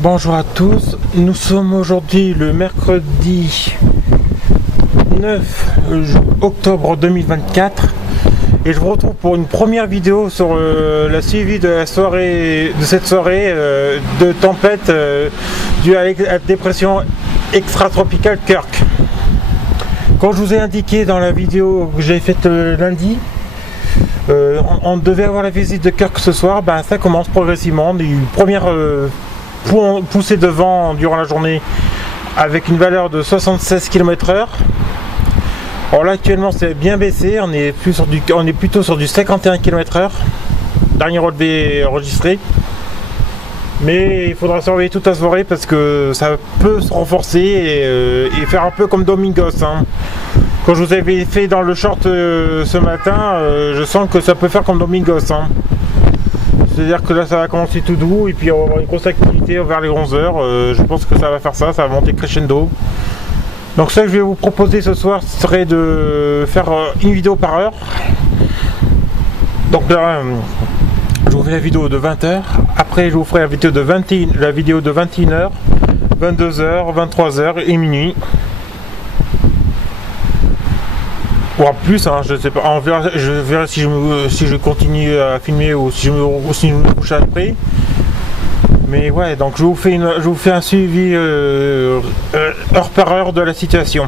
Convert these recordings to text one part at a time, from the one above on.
Bonjour à tous, nous sommes aujourd'hui le mercredi 9 octobre 2024 et je vous retrouve pour une première vidéo sur la suivi de cette soirée de tempête due à la dépression extratropicale Kirk. Comme je vous ai indiqué dans la vidéo que j'ai faite lundi, on devait avoir la visite de Kirk ce soir. Ça commence progressivement. Il y a eu une première poussée de vent durant la journée avec une valeur de 76 km/h. Alors là actuellement c'est bien baissé, on est plutôt sur du 51 km/h, dernier relevé enregistré. Mais il faudra surveiller toute la soirée parce que ça peut se renforcer et faire un peu comme Domingos. Quand je vous avais fait dans le short ce matin, je sens que ça peut faire comme Domingos. C'est-à-dire que là ça va commencer tout doux et puis on va avoir une grosse activité vers les 11h. Je pense que ça va faire ça va monter crescendo. Donc ce que je vais vous proposer ce soir serait de faire une vidéo par heure. Donc là, je vous fais la vidéo de 20h. Après je vous ferai la vidéo de 21h, 22h, 23h et minuit. Ou en plus, je sais pas, je verrai si je continue à filmer ou si je me couche après. Mais ouais, donc je vous fais un suivi heure par heure de la situation.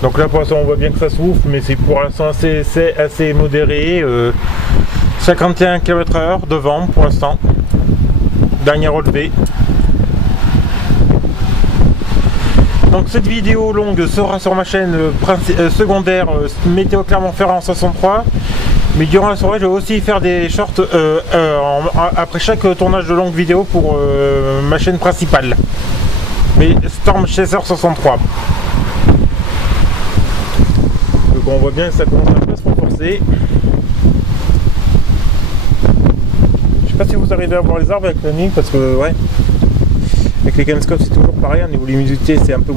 Donc là pour l'instant on voit bien que ça souffle, mais c'est pour l'instant assez modéré. 51 km/h de vent pour l'instant. Dernier relevé. Donc cette vidéo longue sera sur ma chaîne secondaire Météo Clermont-Ferrand 63. Mais durant la soirée je vais aussi faire des shorts après chaque tournage de longue vidéo pour ma chaîne principale. Mais Storm Chaser 63. Donc on voit bien que ça commence un peu à se renforcer. Je sais pas si vous arrivez à voir les arbres avec la nuit parce que ouais. Avec les camscopes c'est toujours pareil, au niveau de l'humidité c'est un peu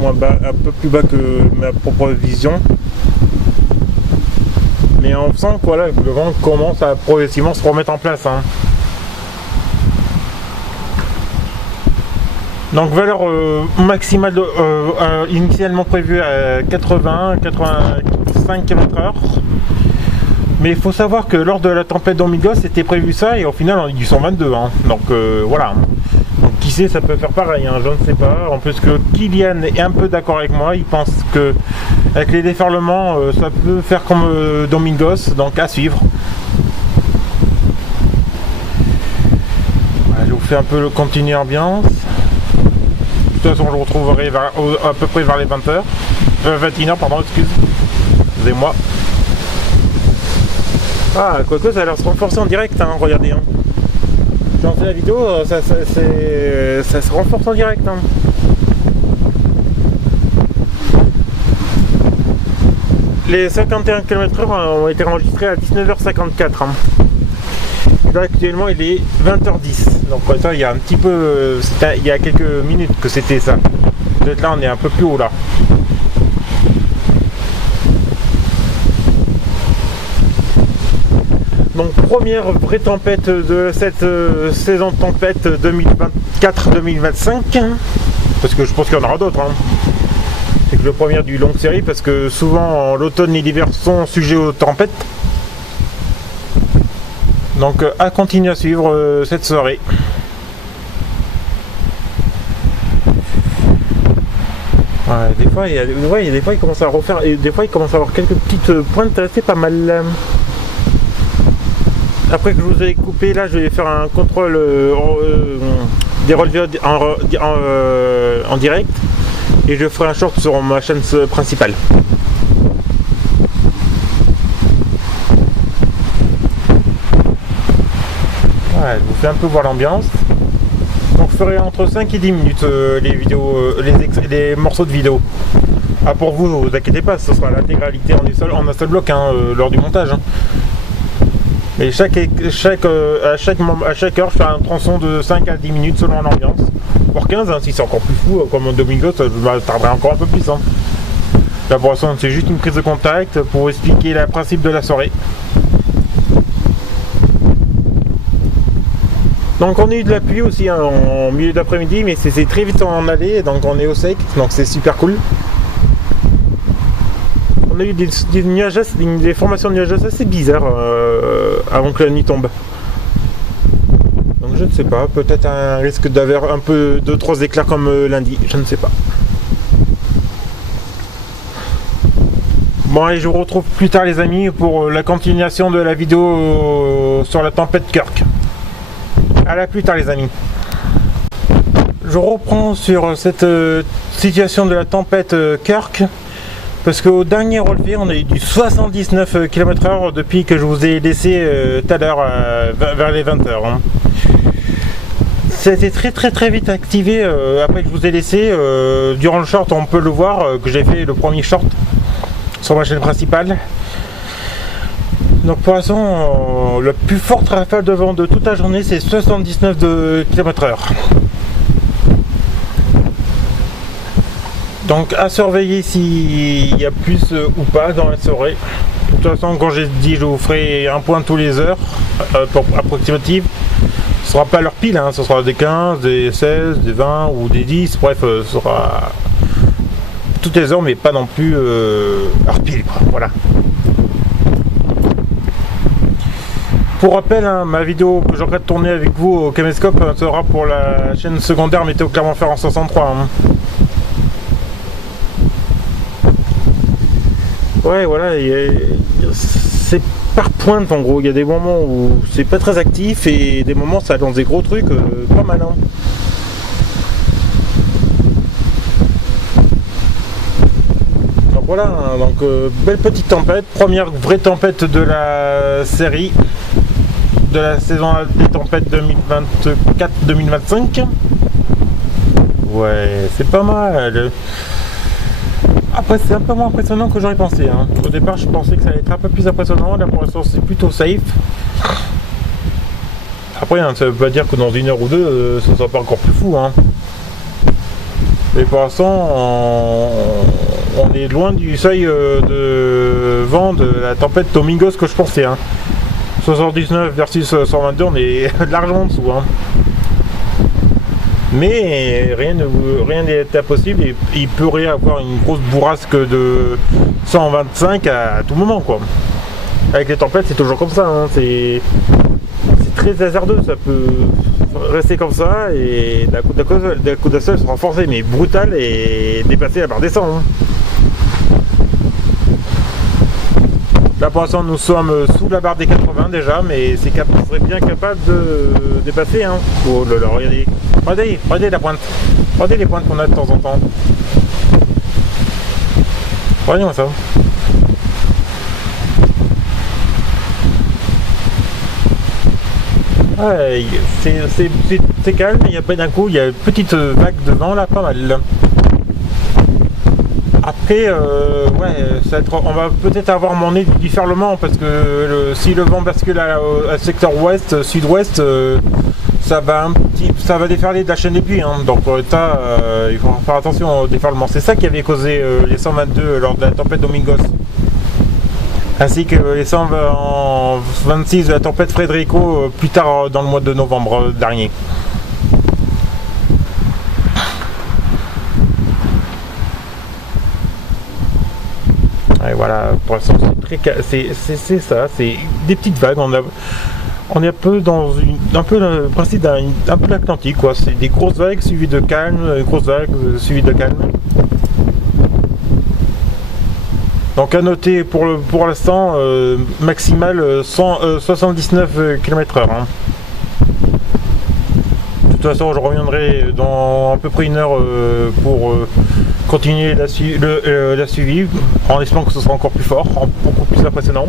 plus bas que ma propre vision. Mais on sent que voilà, le vent commence à progressivement se remettre en place. Donc valeur maximale initialement prévue à 80-85 km/h. Mais il faut savoir que lors de la tempête Domingos c'était prévu ça et au final on a eu 122. Donc voilà. Donc qui sait, ça peut faire pareil, je ne sais pas. En plus que Kylian est un peu d'accord avec moi, il pense que avec les déferlements ça peut faire comme Domingos, donc à suivre. Voilà, je vous fais un peu le continu ambiance. De toute façon je vous retrouverai à peu près vers les 20h. 21h pardon, excusez-moi. Ah, quoique ça a l'air de se renforcer en direct, regardez. J'ai lancé la vidéo, ça se renforce en direct. Les 51 km/h ont été enregistrés à 19h54. Là actuellement il est 20h10. Donc il y a un petit peu. Il y a quelques minutes que c'était ça. Peut-être là on est un peu plus haut là. Donc première vraie tempête de cette saison de tempête 2024-2025, parce que je pense qu'il y en aura d'autres. C'est que le premier du longue série, parce que souvent l'automne et l'hiver sont sujets aux tempêtes. Donc à continuer à suivre cette soirée. Ouais, des fois il commence à refaire, et des fois il commence à avoir quelques petites pointes assez pas mal. Après que je vous ai coupé, là je vais faire un contrôle des relevés en direct et je ferai un short sur ma chaîne principale. Ouais, je vous fais un peu voir l'ambiance. Donc je ferai entre 5 et 10 minutes les vidéos, les morceaux de vidéo. Ah pour vous, vous inquiétez pas, ce sera l'intégralité en un seul bloc lors du montage. Et à chaque heure, je fais un tronçon de 5 à 10 minutes selon l'ambiance. Voire 15, si c'est encore plus fou, comme Domingos, ça tarderait encore un peu plus. Là pour l'instant, c'est juste une prise de contact pour expliquer le principe de la soirée. Donc on a eu de la pluie aussi hein, en milieu d'après-midi, mais c'est très vite en aller, donc on est au sec, donc c'est super cool. On a eu des nuages, des formations de nuages assez bizarres avant que la nuit tombe. Donc je ne sais pas, peut-être un risque d'avoir un peu 2-3 éclairs comme lundi, je ne sais pas. Bon allez, je vous retrouve plus tard les amis pour la continuation de la vidéo sur la tempête Kirk. À la plus tard les amis. Je reprends sur cette situation de la tempête Kirk parce qu'au dernier relevé on a eu du 79 km/h depuis que je vous ai laissé tout à l'heure vers les 20h. Hein. Ça a été très vite activé après que je vous ai laissé. Durant le short on peut le voir que j'ai fait le premier short sur ma chaîne principale. Donc pour l'instant, la plus forte rafale de vent de toute la journée, c'est 79 km/h. Donc à surveiller s'il y a plus ou pas dans la soirée. De toute façon, quand j'ai dit je vous ferai un point tous les heures approximative, ce sera pas l'heure pile, hein, ce sera des 15, des 16, des 20 ou des 10, bref, ce sera toutes les heures, mais pas non plus heure pile, quoi. Voilà. Pour rappel, hein, ma vidéo que j'aurai de tourner avec vous au caméscope sera pour la chaîne secondaire Météo Clermont-Ferrand 63. Hein. Ouais, voilà, c'est par pointe en gros. Il y a des moments où c'est pas très actif et des moments ça lance des gros trucs pas mal. Hein. Donc voilà, hein, donc belle petite tempête, première vraie tempête de la série. De la saison des tempêtes 2024-2025. Ouais, c'est pas mal. Après, c'est un peu moins impressionnant que j'aurais pensé. Hein. Au départ, je pensais que ça allait être un peu plus impressionnant. Là, pour l'instant, c'est plutôt safe. Après, hein, ça veut pas dire que dans une heure ou deux, ce sera pas encore plus fou. Hein. Mais pour l'instant, on est loin du seuil de vent de la tempête Domingos que je pensais. Hein. 79 versus 122, on est largement en dessous. Hein. Mais rien n'est impossible et il pourrait y avoir une grosse bourrasque de 125 à tout moment, quoi. Avec les tempêtes, c'est toujours comme ça. Hein. C'est très hasardeux, ça peut rester comme ça et d'un coup d'un seul se renforcer, mais brutal et dépasser la barre des 100. Hein. Là pour l'instant nous sommes sous la barre des 80 déjà, mais c'est serait bien capable de dépasser. Hein. Oh là là, regardez la pointe. Regardez les pointes qu'on a de temps en temps. Regardez-moi ça. Ouais, c'est calme, il y a pas d'un coup, il y a une petite vague de vent là, pas mal. Après, ouais, on va peut-être avoir mon nez du déferlement parce que si le vent bascule à secteur ouest, sud-ouest, ça va déferler de la chaîne des puits. Hein. Donc il faut faire attention au déferlement. C'est ça qui avait causé les 122 lors de la tempête Domingos. Ainsi que les 126 de la tempête Federico plus tard dans le mois de novembre dernier. Et voilà, pour l'instant c'est ça, c'est des petites vagues. On est un peu dans le principe un peu l'Atlantique, quoi. C'est des grosses vagues suivies de calme, grosses vagues suivies de calme. Donc à noter pour l'instant maximal 79 km/h. Hein. De toute façon, je reviendrai dans à peu près une heure pour continuer la suivi, en espérant que ce sera encore plus fort, beaucoup plus impressionnant.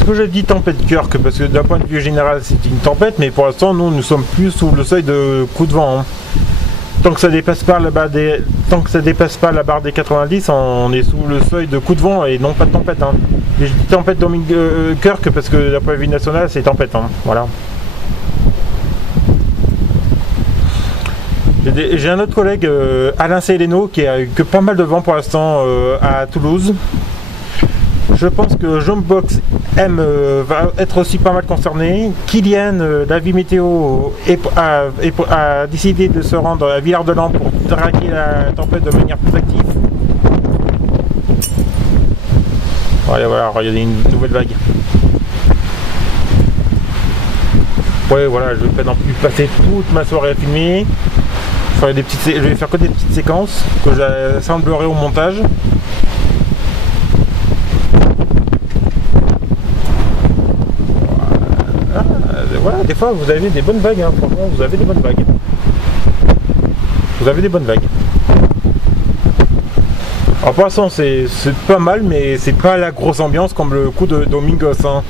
Ce que j'ai dit tempête Kirk, parce que d'un point de vue général c'est une tempête, mais pour l'instant nous sommes plus sous le seuil de coup de vent. Hein. Tant que ça dépasse pas la barre des 90, on est sous le seuil de coup de vent et non pas de tempête. Hein. Et je dis tempête Kirk parce que d'un point de vue national c'est tempête. Hein. Voilà. J'ai un autre collègue, Alain Céléno, qui a eu que pas mal de vent pour l'instant à Toulouse. Je pense que Jumpbox va être aussi pas mal concerné. Kylian, d'avis météo, a décidé de se rendre à Villard-de-Lans pour traquer la tempête de manière plus active. Voilà, regardez une nouvelle vague. Ouais, voilà, je vais pas non plus passer toute ma soirée à filmer. Je vais faire que des petites séquences que j'assemblerai au montage. Voilà, des fois vous avez des bonnes vagues, hein. Franchement, vous avez des bonnes vagues. Vous avez des bonnes vagues. Alors pour l'instant c'est pas mal, mais c'est pas la grosse ambiance comme le coup de Domingos. Hein.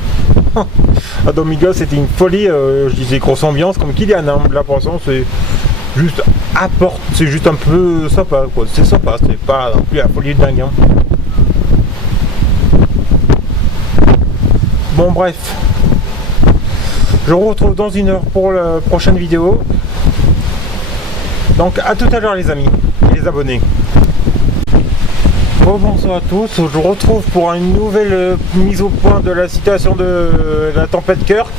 À Domingos c'était une folie, je disais grosse ambiance comme Kylian. Hein. Là pour l'instant c'est juste un peu sympa, quoi. C'est sympa, c'est pas non plus la folie de dingue. Hein. Bon bref. Je vous retrouve dans 1 heure pour la prochaine vidéo. Donc à tout à l'heure les amis, les abonnés. Bonsoir à tous, je vous retrouve pour une nouvelle mise au point de la situation de la tempête Kirk.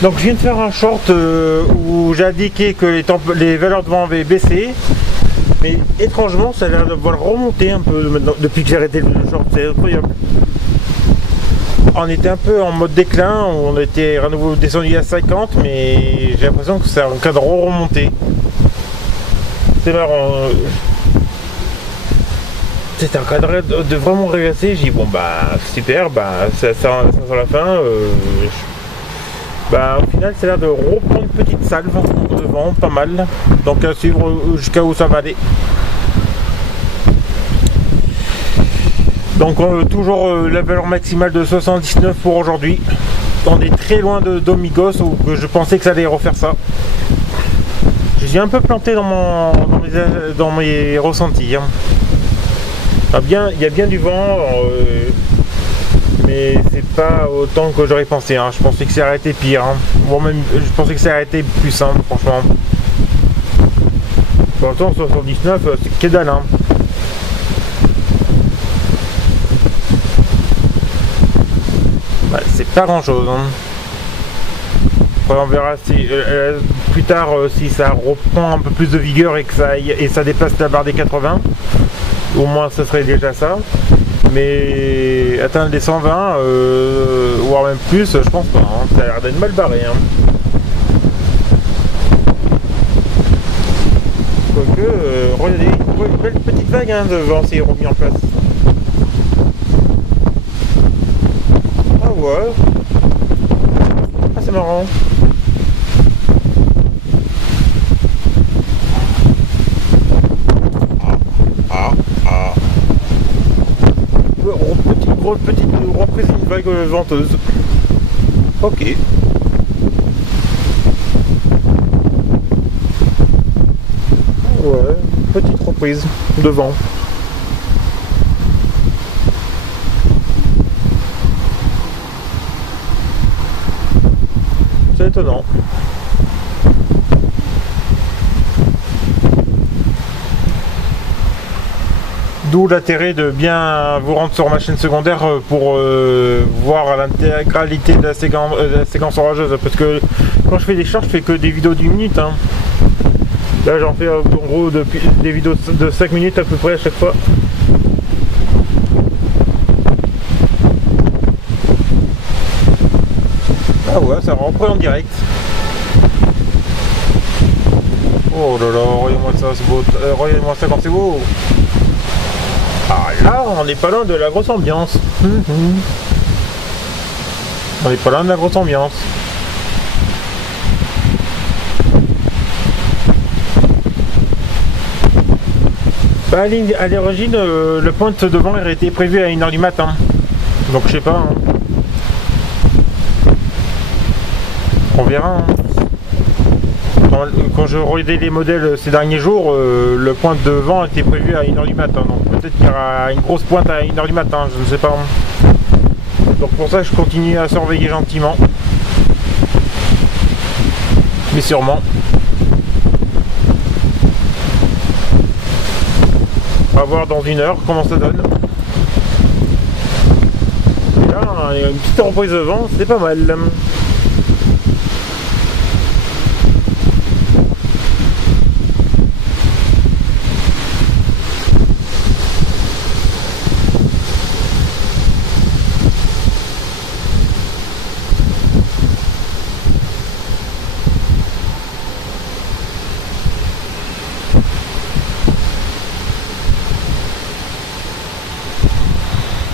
Donc je viens de faire un short où j'ai indiqué que les valeurs de vent avaient baissé. Mais étrangement ça a l'air de remonter un peu maintenant, depuis que j'ai arrêté le short, c'est incroyable. On était un peu en mode déclin, on était à nouveau descendu à 50, mais j'ai l'impression que c'est en train de remonter. C'est marrant. C'était un cadre de vraiment régresser. J'ai dit bon bah super, bah ça sera la fin. Bah au final c'est l'air de reprendre une petite salve devant, pas mal. Donc à suivre jusqu'à où ça va aller. Donc toujours la valeur maximale de 79 pour aujourd'hui. On est très loin de Domingos où je pensais que ça allait refaire ça. Je suis un peu planté dans mes ressentis. Hein. Il y a bien du vent, mais c'est pas autant que j'aurais pensé. Hein. Je pensais que ça aurait été pire. Hein. Moi-même, je pensais que ça aurait été plus simple, franchement. Pourtant, 79, c'est que dalle. Hein. Ouais, c'est pas grand-chose. Hein. Après, on verra si plus tard si ça reprend un peu plus de vigueur et que ça dépasse la barre des 80. Au moins ce serait déjà ça, mais atteindre les 120 voire même plus, je pense pas, hein. Ça a l'air d'être mal barré. Hein. Quoique, regardez, une belle petite vague hein, de vent s'est remis en place. Ah ouais, ah c'est marrant. Petite reprise d'une vague venteuse. Ok. Ouais, petite reprise de vent. C'est étonnant. D'où l'intérêt de bien vous rendre sur ma chaîne secondaire pour voir l'intégralité de la séquence orageuse. Parce que quand je fais des shorts, je fais que des vidéos d'1 minute. Hein. Là j'en fais en gros des vidéos de 5 minutes à peu près à chaque fois. Ah ouais, ça reprend en direct. Oh là là, regardez-moi ça, c'est beau. Regardez-moi ça quand c'est beau. Ah là, on n'est pas loin de la grosse ambiance. On n'est pas loin de la grosse ambiance. Bah, à l'origine, le pointe de vent aurait été prévu à 1 h du matin. Donc je sais pas. Hein. On verra. Hein. Quand je regardais les modèles ces derniers jours, le pointe de vent était prévu à 1 h du matin. Donc peut-être qu'il y aura une grosse pointe à 1 h du matin, je ne sais pas. Donc pour ça je continue à surveiller gentiment. Mais sûrement. On va voir dans 1 heure comment ça donne. Et bien, une petite reprise de vent, c'est pas mal.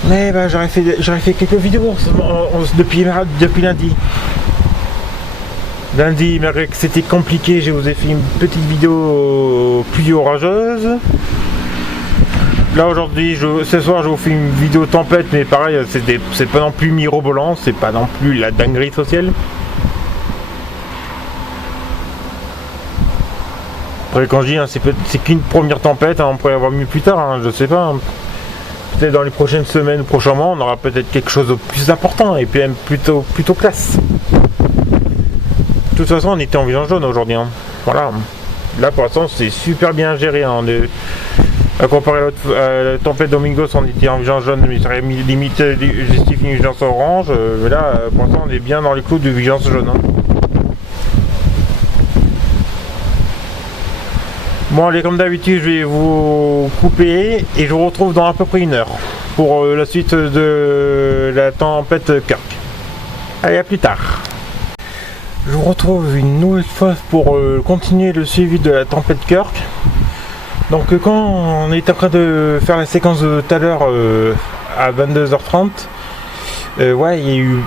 Mais bah, j'aurais fait quelques vidéos depuis lundi. Lundi, malgré que c'était compliqué, je vous ai fait une petite vidéo pluie orageuse. Là aujourd'hui, ce soir, je vous fais une vidéo tempête, mais pareil, c'est pas non plus mirobolant, c'est pas non plus la dinguerie sociale. Après, quand je dis, hein, c'est qu'une première tempête, hein, on pourrait avoir mieux plus tard, hein, je sais pas. Hein. Peut-être dans les prochaines semaines ou prochains mois, on aura peut-être quelque chose de plus important et puis même plutôt classe. De toute façon, on était en vision jaune aujourd'hui. Hein. Voilà. Là, pour l'instant, c'est super bien géré. Hein. À comparer à la tempête Domingos, on était en vision jaune, mais ça aurait limite justifié une vigilance orange. Mais là, pour l'instant, on est bien dans les clous de vigilance jaune. Hein. Bon allez, comme d'habitude, je vais vous couper et je vous retrouve dans à peu près 1 heure pour la suite de la tempête Kirk. Allez, à plus tard. Je vous retrouve une nouvelle fois pour continuer le suivi de la tempête Kirk. Donc quand on est en train de faire la séquence de tout à l'heure à 22h30, ouais, il y a eu,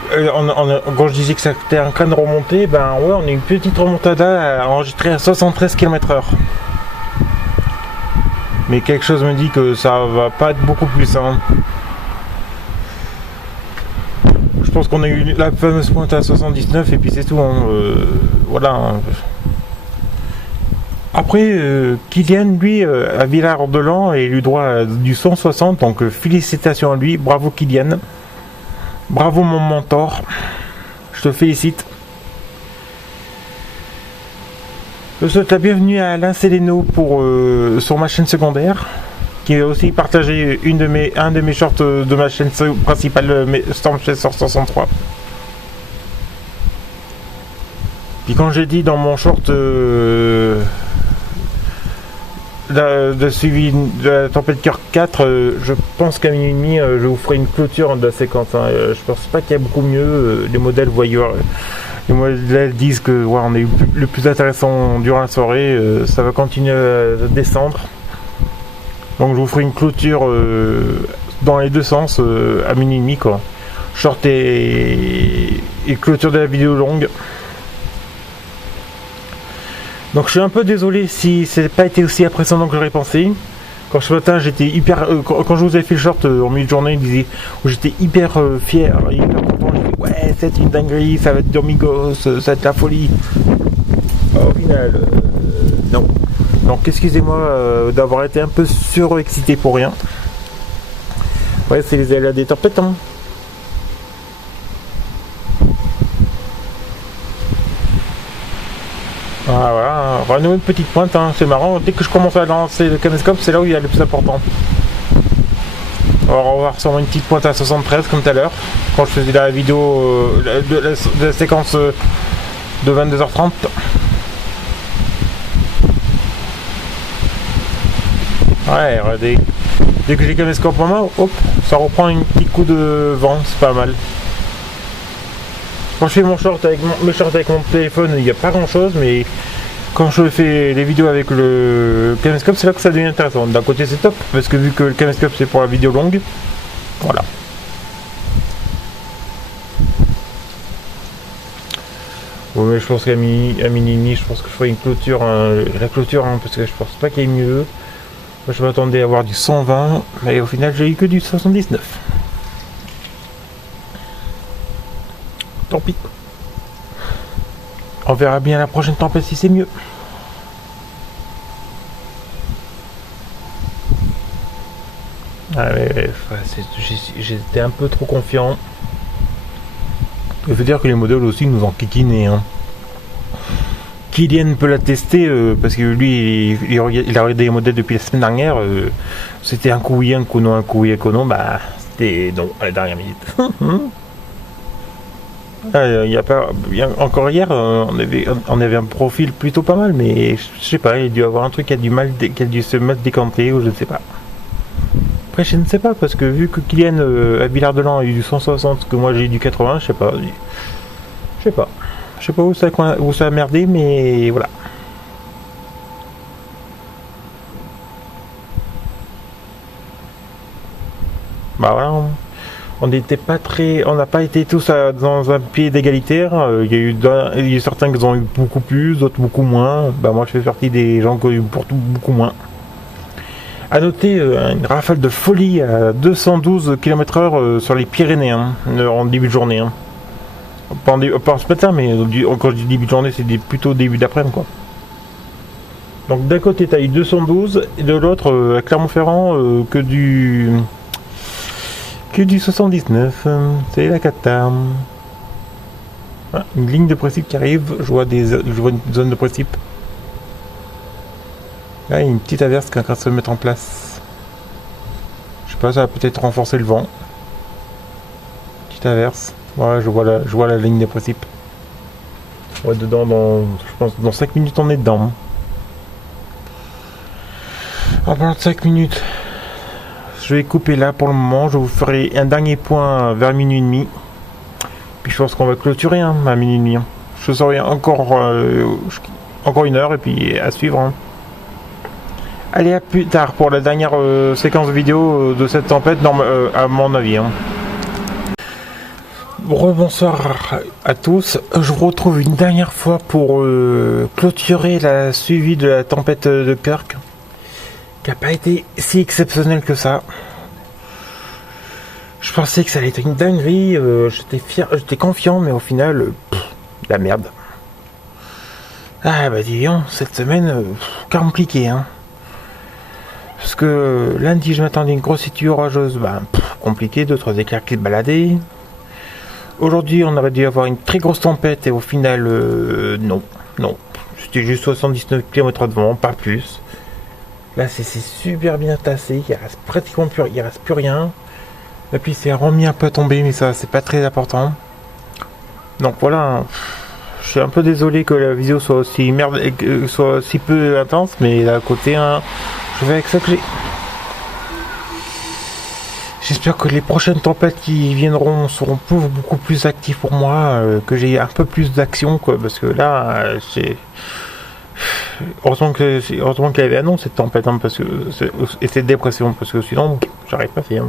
quand je disais que ça était en train de remonter, ben ouais, on a une petite remontada enregistrée à 73 km/h. Mais quelque chose me dit que ça va pas être beaucoup plus. Hein. Je pense qu'on a eu la fameuse pointe à 79 et puis c'est tout. Hein. Voilà. Hein. Après, Kylian, lui, à Villard-de-Lans, a eu droit à du 160. Donc félicitations à lui. Bravo Kylian. Bravo mon mentor. Je te félicite. Je souhaite la bienvenue à Alain Seleno pour sur ma chaîne secondaire, qui a aussi partagé un de mes shorts de ma chaîne principale Storm Chaser 63. Puis quand j'ai dit dans mon short de suivi de la tempête Kirk 4, je pense qu'à minuit et demi, je vous ferai une clôture de la séquence. Hein. Je pense pas qu'il y a beaucoup mieux. Les modèles voyeurs. Les modèles disent que ouais, on est le plus intéressant durant la soirée. Ça va continuer à descendre. Donc je vous ferai une clôture dans les deux sens à minuit et demi quoi. Short et clôture de la vidéo longue. Donc je suis un peu désolé si c'est pas été aussi impressionnant que j'aurais pensé. Quand ce matin j'étais hyper... quand je vous ai fait le short en milieu de journée, où j'étais hyper fier, hyper content, je disais, ouais c'est une dinguerie, ça va être Domingos, ça va être la folie. Au final, non. Donc excusez-moi d'avoir été un peu surexcité pour rien. Ouais, c'est les aléas des tempêtes. Hein. Ah, voilà, on va nous une petite pointe, hein. C'est marrant, dès que je commence à lancer le caméscope, c'est là où il y a le plus important. Alors on va voir sûrement une petite pointe à 73 comme tout à l'heure, quand je faisais la vidéo de la séquence de 22h30. Ouais, regardez, dès que j'ai le caméscope en main, hop, ça reprend un petit coup de vent, c'est pas mal. Quand je fais mes shorts avec mon téléphone, il n'y a pas grand chose, mais quand je fais les vidéos avec le caméscope, c'est là que ça devient intéressant. D'un côté, c'est top, parce que vu que le caméscope c'est pour la vidéo longue, voilà. Bon, mais je pense qu'à minuit, je pense que je ferai une clôture, la clôture, hein, parce que je pense pas qu'il y ait mieux. Moi, je m'attendais à avoir du 120, mais au final, j'ai eu que du 79. Tant pis. On verra bien la prochaine tempête si c'est mieux. Ah ouais, j'étais un peu trop confiant. Il faut dire que les modèles aussi nous ont kikiné. Hein. Kylian peut l'attester parce que lui, il a regardé les modèles depuis la semaine dernière. C'était un coup oui, un coup non, un coup oui, un coup non. Bah, c'était non à la dernière minute. Encore hier, on avait un profil plutôt pas mal, mais je sais pas, il a dû avoir un truc qui a dû se mal décanter, ou je ne sais pas. Après, je ne sais pas, parce que vu que Kylian à Villard-de-Lans a eu du 160, que moi j'ai eu du 80, je sais pas. Je sais pas où ça a merdé, mais voilà. Bah voilà. On n'a pas été tous dans un pied d'égalitaire. Il y a eu certains qui ont eu beaucoup plus, d'autres beaucoup moins. Bah moi je fais partie des gens qui ont eu pour tout beaucoup moins. A noter une rafale de folie à 212 km/h sur les Pyrénées en début de journée. Pas ce matin, mais quand je dis début de journée, c'est plutôt début d'après-midi quoi. Donc d'un côté tu as eu 212 et de l'autre à Clermont-Ferrand que du 79, c'est la cata. Ah, une ligne de principe qui arrive, je vois une zone de principe. Là, il y a une petite averse qui est en train de se mettre en place. Je sais pas, ça va peut-être renforcer le vent. Petite averse. Voilà, je vois la ligne de principe. Ouais, dedans, je pense dans 5 minutes on est dedans. En parlant de 5 minutes. Je vais couper là pour le moment, je vous ferai un dernier point vers minuit et demi. Puis je pense qu'on va clôturer à minuit et demi. Je saurai encore une heure et puis à suivre. Allez, à plus tard pour la dernière séquence vidéo de cette tempête, à mon avis. Rebonsoir à tous, je vous retrouve une dernière fois pour clôturer la suivi de la tempête de Kirk. Qui n'a pas été si exceptionnel que ça. Je pensais que ça allait être une dinguerie, j'étais confiant, mais au final, la merde. Ah bah dis donc, cette semaine, compliqué Parce que lundi je m'attendais à une grosse situation orageuse, compliqué, 2-3 éclairs qui se baladaient. Aujourd'hui on aurait dû avoir une très grosse tempête et au final, non. C'était juste 79 km de vent, pas plus. Là c'est super bien tassé, il reste pratiquement plus rien. Et puis c'est remis un peu à tomber, mais ça c'est pas très important. Donc voilà, je suis un peu désolé que la vidéo soit aussi soit si peu intense, mais à côté je vais avec ça que j'ai. J'espère que les prochaines tempêtes qui viendront seront beaucoup plus actives pour moi, que j'ai un peu plus d'action parce que là c'est. Heureusement qu'il y avait un nom cette tempête parce que et cette dépression parce que sinon j'arrive pas à faire.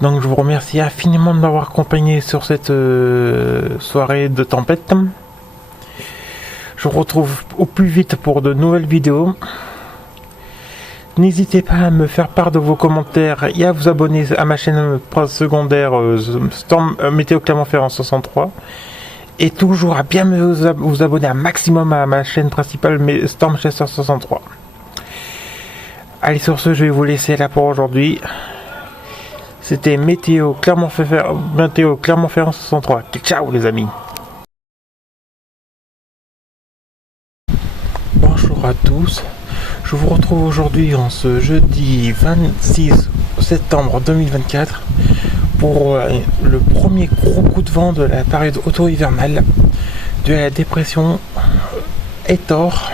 Donc je vous remercie infiniment de m'avoir accompagné sur cette soirée de tempête. Je vous retrouve au plus vite pour de nouvelles vidéos. N'hésitez pas à me faire part de vos commentaires et à vous abonner à ma chaîne secondaire Storm Météo Clermont-Ferrand 63. Et toujours à bien vous abonner un maximum à ma chaîne principale, Storm Chester 63. Allez, sur ce, je vais vous laisser là pour aujourd'hui. C'était Météo Clermont-Ferrand 63. Ciao les amis. Bonjour à tous. Je vous retrouve aujourd'hui en ce jeudi 26 septembre 2024 pour le premier gros coup de vent de la période auto-hivernale de la dépression Hétor,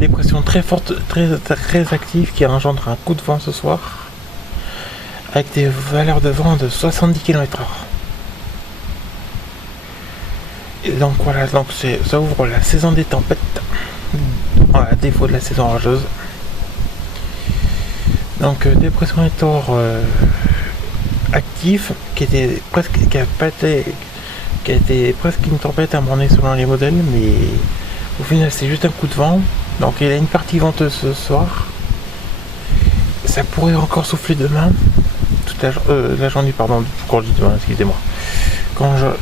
dépression très forte, très active qui engendre un coup de vent ce soir avec des valeurs de vent de 70 km/h. Et donc voilà, ça ouvre la saison des tempêtes à défaut de la saison orageuse. Donc dépression Hétor actif qui a été presque une tempête à un moment donné selon les modèles, mais au final c'est juste un coup de vent. Donc il y a une partie venteuse ce soir, ça pourrait encore souffler demain toute la journée, pardon, quand je dis demain, excusez-moi,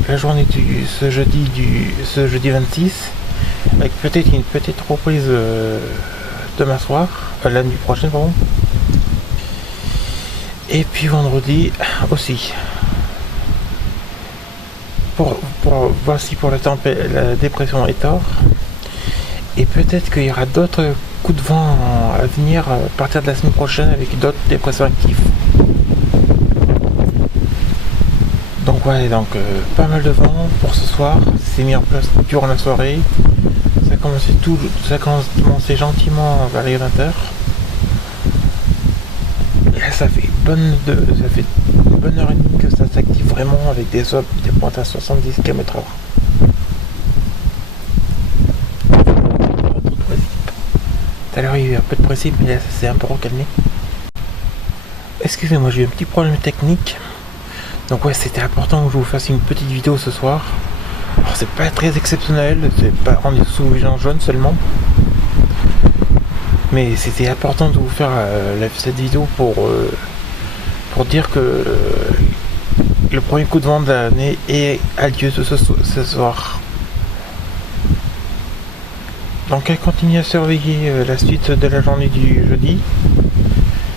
la journée ce jeudi 26, avec peut-être une petite reprise demain soir, lundi prochain pardon. Et puis vendredi aussi. Voici pour la dépression Hétor. Et peut-être qu'il y aura d'autres coups de vent à venir à partir de la semaine prochaine avec d'autres dépressions actives. Donc ouais, donc pas mal de vent pour ce soir, c'est mis en place durant la soirée. Ça a commencé gentiment vers les 20h. Et là ça fait une bonne heure et demie que ça s'active vraiment avec des pointes à 70 km/h. Tout à l'heure il y a eu un peu de précip, mais là ça s'est un peu recalmé. Excusez-moi, j'ai eu un petit problème technique. Donc ouais, c'était important que je vous fasse une petite vidéo ce soir. Alors c'est pas très exceptionnel, on est sous vision jaune seulement. Mais c'était important de vous faire cette vidéo pour dire que le premier coup de vent de l'année a lieu ce soir. Donc elle continue à surveiller la suite de la journée du jeudi.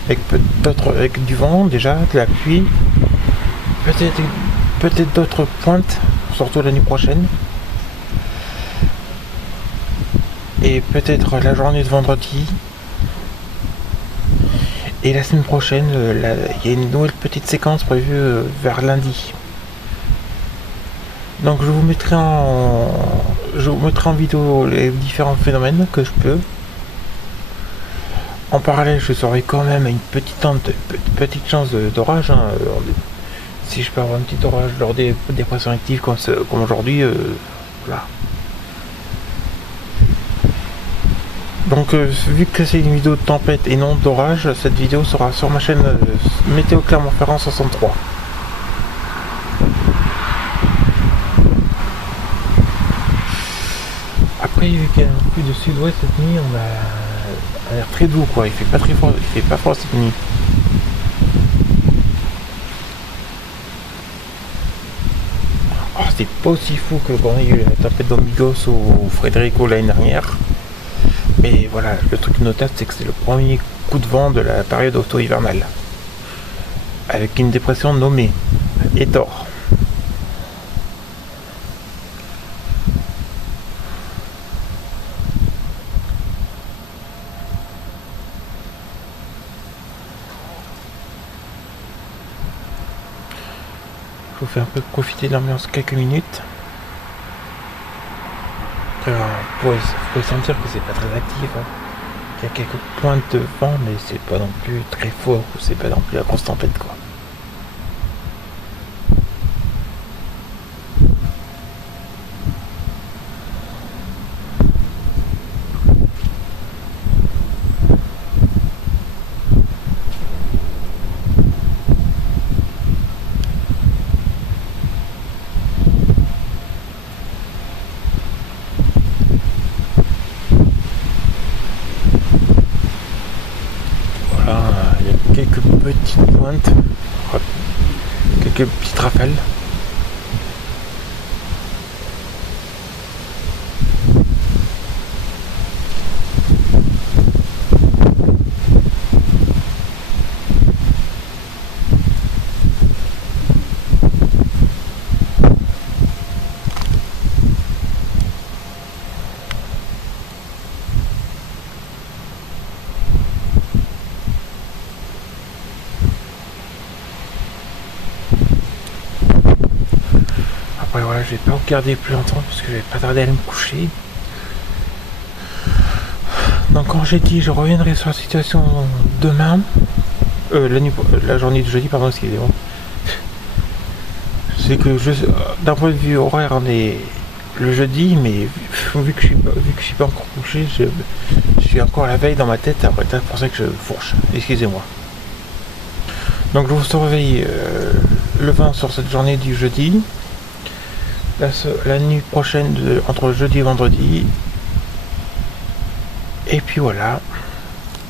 Avec du vent déjà, de la pluie. Peut-être d'autres pointes, surtout la nuit prochaine. Et peut-être la journée de vendredi. Et la semaine prochaine, il y a une nouvelle petite séquence prévue vers lundi. Donc je vous mettrai en vidéo les différents phénomènes que je peux. En parallèle, je surveille quand même une petite chance d'orage. Hein. Si je peux avoir un petit orage lors des pressions actives comme aujourd'hui, voilà. Donc vu que c'est une vidéo de tempête et non d'orage, cette vidéo sera sur ma chaîne Météo Clermont-Ferrand 63. Après, vu qu'il y a un peu de sud-ouest cette nuit, on a l'air très doux quoi, il fait pas très froid, il fait pas froid cette nuit. Oh, c'est pas aussi fou que quand il y a eu la tempête d'Amigos ou Frédérico l'année dernière. Mais voilà, le truc notable c'est que c'est le premier coup de vent de la période auto-hivernale. Avec une dépression nommée Hétor. Je vous fais un peu profiter de l'ambiance quelques minutes. Vous pouvez sentir que c'est pas très actif. Hein. Il y a quelques pointes de vent, mais c'est pas non plus très fort. C'est pas non plus la grosse tempête quoi. Quelques petites pointes, quelques petites rafales. Ouais, voilà, je vais pas regarder plus longtemps parce que je vais pas tarder à aller me coucher. Donc comme j'ai dit, je reviendrai sur la situation demain. La journée de jeudi, pardon, excusez-moi. C'est que d'un point de vue horaire, on est le jeudi, mais vu que je suis pas encore couché, je suis encore à la veille dans ma tête. Après, c'est pour ça que je fourche. Excusez-moi. Donc je vous surveille le vent sur cette journée du jeudi. La nuit prochaine entre jeudi et vendredi. Et puis voilà.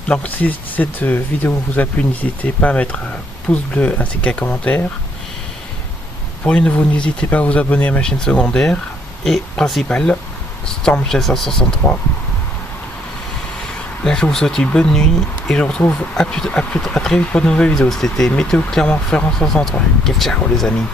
Donc si cette vidéo vous a plu, n'hésitez pas à mettre un pouce bleu ainsi qu'un commentaire. Pour les nouveaux, n'hésitez pas à vous abonner à ma chaîne secondaire et principale, Storm Chaser 63. Là je vous souhaite une bonne nuit et je vous retrouve à très vite pour de nouvelles vidéos. C'était Météo Clermont-Ferrand 63. Ciao les amis.